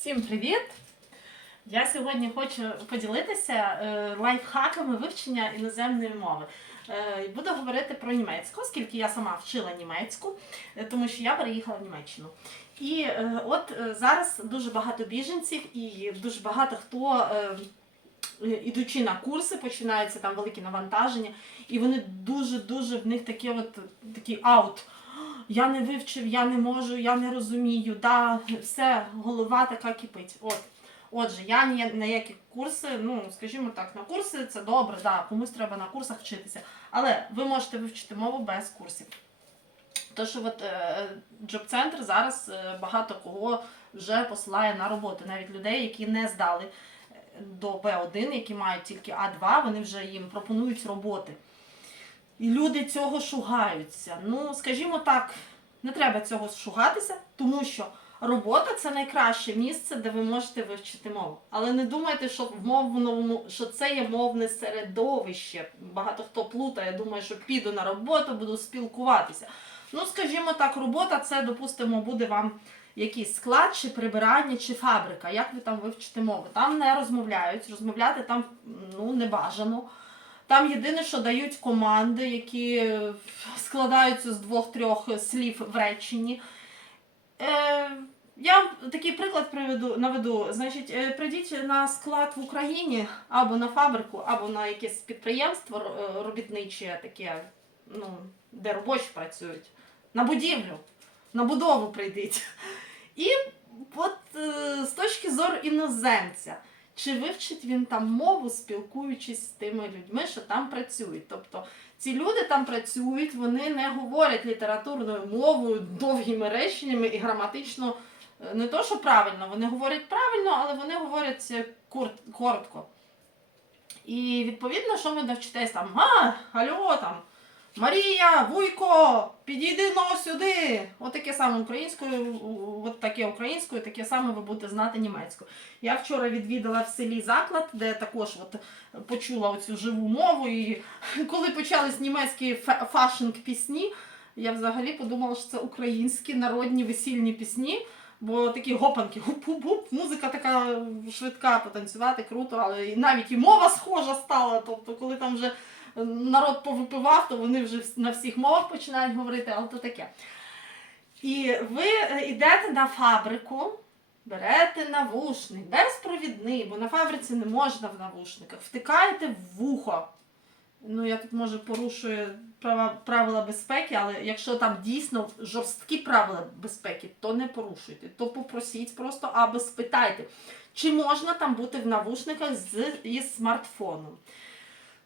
Всім привіт! Я сьогодні хочу поділитися е, лайфхаками вивчення іноземної мови. Е, Буду говорити про німецьку, оскільки я сама вчила німецьку, е, тому що я переїхала в Німеччину. І от зараз дуже багато біженців і дуже багато хто. Ідучи на курси, починаються там великі навантаження, і вони дуже-дуже в них такі от такий аут. Я не вивчив, я не можу, я не розумію. Да, все, голова така кипить. От. Отже, я ні на які курси, ну скажімо так, на курси це добре, да, комусь треба на курсах вчитися. Але ви можете вивчити мову без курсів. Тож от е, джоб-центр зараз е, багато кого вже посилає на роботу, навіть людей, які не здали до Б1, які мають тільки А2, вони вже їм пропонують роботи. І люди цього шугаються. Ну, скажімо так, не треба цього шугатися, тому що робота це найкраще місце, де ви можете вивчити мову. Але не думайте, що в мовному, що це є мовне середовище. Багато хто плутає, думає, що піду на роботу, буду спілкуватися. Ну, скажімо так, робота це, допустимо, буде вам якийсь склад, чи прибирання, чи фабрика. Як ви там вивчите мову? Там не розмовляють, розмовляти там ну, не бажано. Там єдине, що дають команди, які е, складаються з двох-трьох слів в реченні. Е, я такий приклад приведу, наведу. Значить, е, прийдіть на склад в Україні або на фабрику, або на якесь підприємство е, робітниче, таке, ну, де робочі працюють, на будівлю, на будову прийдіть. І от е, з точки зору іноземця. Чи вивчить він там мову, спілкуючись з тими людьми, що там працюють? Тобто ці люди там працюють, вони не говорять літературною мовою, довгими реченнями і граматично е, не то, що правильно, вони говорять правильно, але вони говорять е, коротко. І відповідно, що ви навчитесь там, а, алло, там, Марія, Вуйко, підійди но сюди. От таке саме українською, от таке українською, таке саме ви будете знати німецькою. Я вчора відвідала в селі заклад, де також от почула оцю живу мову. І коли почались німецькі фашинг пісні, я взагалі подумала, що це українські народні весільні пісні. Бо такі гопанки, гуп-гуп-гуп, музика така швидка, потанцювати круто, але навіть і мова схожа стала. Тобто, коли там вже народ повипивав, то вони вже на всіх мовах починають говорити, але то таке. І ви е, йдете на фабрику, берете навушник, безпровідний, бо на фабриці не можна в навушниках, втикаєте в вухо. Ну, я тут може порушую права, правила безпеки, але якщо там дійсно жорсткі правила безпеки, то не порушуйте. То попросіть просто або спитайте, чи можна там бути в навушниках з із смартфоном.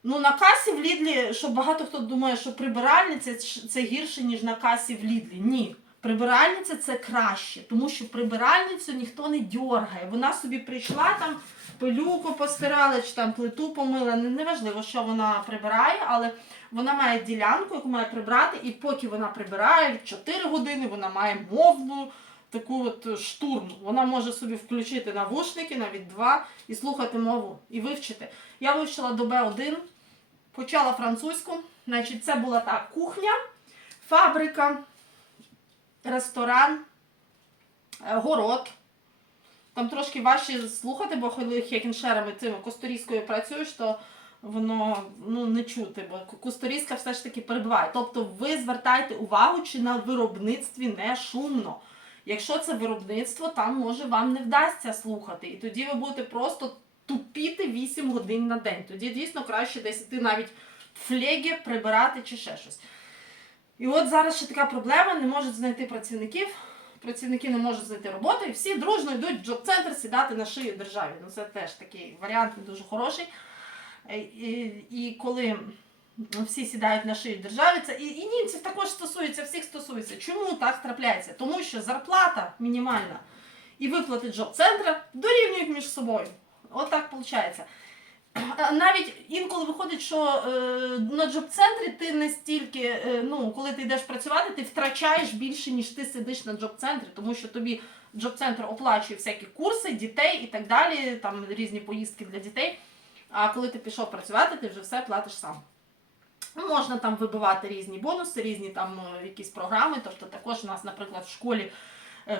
Ну, на касі в Лідлі, що багато хто думає, що прибиральниця це- гірше, ніж на касі в Лідлі. Ні. Прибиральниця це краще, тому що прибиральницю ніхто не дьоргає. Вона собі прийшла там, пилюку постирала чи там плиту помила. Неважливо, що вона прибирає, але вона має ділянку, яку має прибрати, і поки вона прибирає 4 години, вона має мовну таку от штурм. Вона може собі включити навушники, навіть два, і слухати мову, і вивчити. Я вивчила до Б1, почала французьку. Значить, це була так: кухня, фабрика, ресторан, е, город. Там трошки важче слухати, бо коли хекіншерами цими косторізкою працюєш, то воно ну, не чути, бо косторізка все ж таки перебуває. Тобто ви звертайте увагу, чи на виробництві не шумно. Якщо це виробництво, там може вам не вдасться слухати. І тоді ви будете просто тупіти 8 годин на день. Тоді дійсно краще десь іти навіть флегі прибирати чи ще щось. І от зараз ще така проблема: не можуть знайти працівників. Працівники не можуть знайти роботу, і всі дружно йдуть в джоб-центр сідати на шию державі. Ну це теж такий варіант не дуже хороший. Е, І, і коли всі сідають на шию державі, це і, і німців також стосується, всіх стосується. Чому так трапляється? Тому що зарплата мінімальна і виплати джоб-центра дорівнюють між собою. От так виходить. Навіть інколи виходить, що е, на джоб-центрі ти не стільки, е, ну, коли ти йдеш працювати, ти втрачаєш більше, ніж ти сидиш на джоб-центрі, тому що тобі джоб-центр оплачує всякі курси, дітей і так далі, там різні поїздки для дітей. А коли ти пішов працювати, ти вже все платиш сам. Ну, Можна там вибивати різні бонуси, різні там е, якісь програми. Тобто також у нас, наприклад, в школі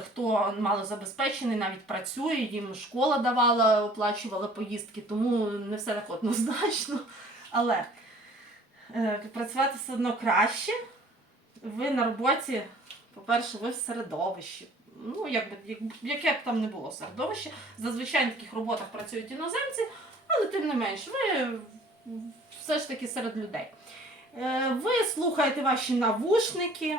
хто малозабезпечений, навіть працює, їм школа давала, оплачувала поїздки, тому не все так однозначно. Але е, працювати все одно краще. Ви на роботі, по-перше, ви в середовищі. Ну, якби, як, яке б там не було середовище. Зазвичай на таких роботах працюють іноземці, але тим не менш, ви все ж таки серед людей. Е, Ви слухаєте ваші навушники,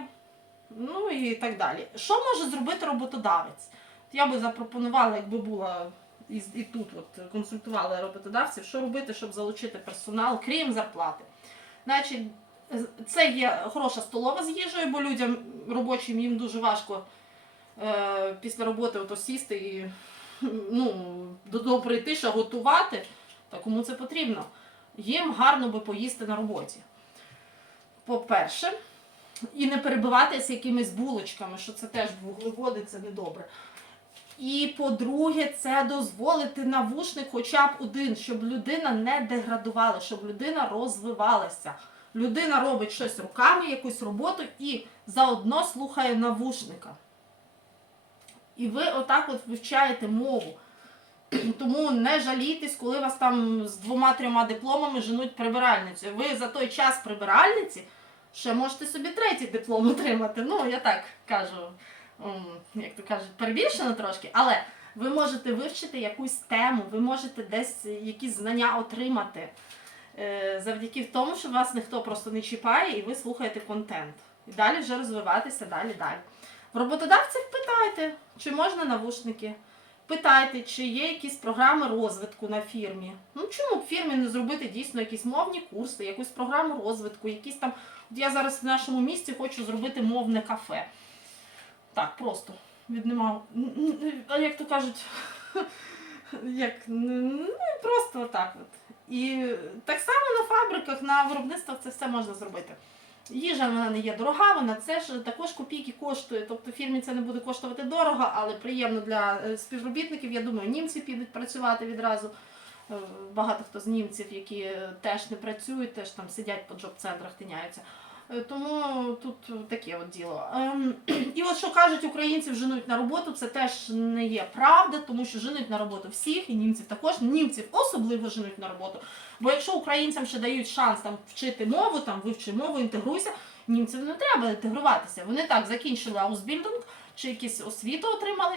ну і так далі. Що може зробити роботодавець? Я би запропонувала, якби була і, і тут от консультувала роботодавців, що робити, щоб залучити персонал, крім зарплати. Значить, це є хороша столова з їжею, бо людям робочим їм дуже важко е, після роботи ото сісти і ну, додому прийти, ще готувати. Та кому це потрібно? Їм гарно би поїсти на роботі. По-перше, і не перебиватися якимись булочками, що це теж вуглеводи, це недобре. І по-друге, це дозволити навушник хоча б один, щоб людина не деградувала, щоб людина розвивалася. Людина робить щось руками, якусь роботу і заодно слухає навушника. І ви отак от вивчаєте мову. Тому не жалійтесь, коли вас там з двома-трьома дипломами женуть прибиральницю. Ви за той час прибиральниці ще можете собі третій диплом отримати. Ну, я так кажу, як то кажуть, перебільшено трошки, але ви можете вивчити якусь тему, ви можете десь якісь знання отримати е, завдяки тому, що вас ніхто просто не чіпає і ви слухаєте контент. І далі вже розвиватися, далі, далі. В роботодавців питайте, чи можна навушники. Питайте, чи є якісь програми розвитку на фірмі. Ну чому б фірмі не зробити дійсно якісь мовні курси, якусь програму розвитку, якісь там. От я зараз в нашому місті хочу зробити мовне кафе. Так, просто віднімав. А як то кажуть, як ну просто отак от. І так само на фабриках, на виробництвах це все можна зробити. Їжа вона не є дорога, вона це ж також копійки коштує. Тобто фірмі це не буде коштувати дорого, але приємно для е, співробітників. Я думаю, німці підуть працювати відразу. Е, Багато хто з німців, які е, теж не працюють, теж там сидять по джоб-центрах, тиняються. Е, Тому тут таке от діло. Ем, І от що кажуть, українців женуть на роботу, це теж не є правда, тому що женуть на роботу всіх, і німців також. Німців особливо женуть на роботу. Бо якщо українцям ще дають шанс там вчити мову, там вивчи мову, інтегруйся, німцям не треба інтегруватися. Вони так закінчили аусбільдинг чи якісь освіту отримали,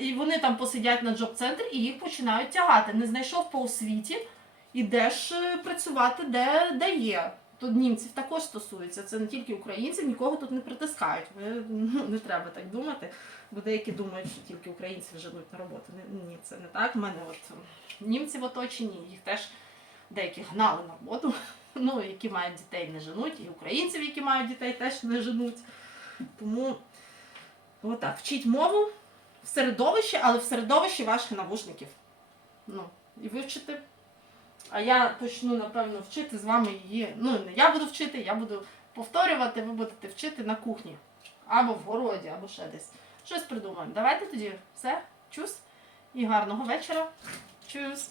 і, вони там посидять на джоб-центрі і їх починають тягати. Не знайшов по освіті, ідеш е, працювати де, де є. Тут німців також стосується. Це не тільки українців, нікого тут не притискають. Ви ну, не треба так думати. Бо деякі думають, що тільки українців женуть на роботу. Ні, Ні, це не так. У мене от ем, німці в оточенні, їх теж деякі гнали на роботу. Ну, які мають дітей, не женуть, і українців, які мають дітей, теж не женуть. Тому отак, вчіть мову в середовищі, але в середовищі ваших навушників. Ну, і вивчити. А я почну, напевно, вчити з вами її. Ну, не я буду вчити, я буду повторювати, ви будете вчити на кухні. Або в городі, або ще десь. Щось придумаємо. Давайте тоді все. Чус. І гарного вечора. Чус.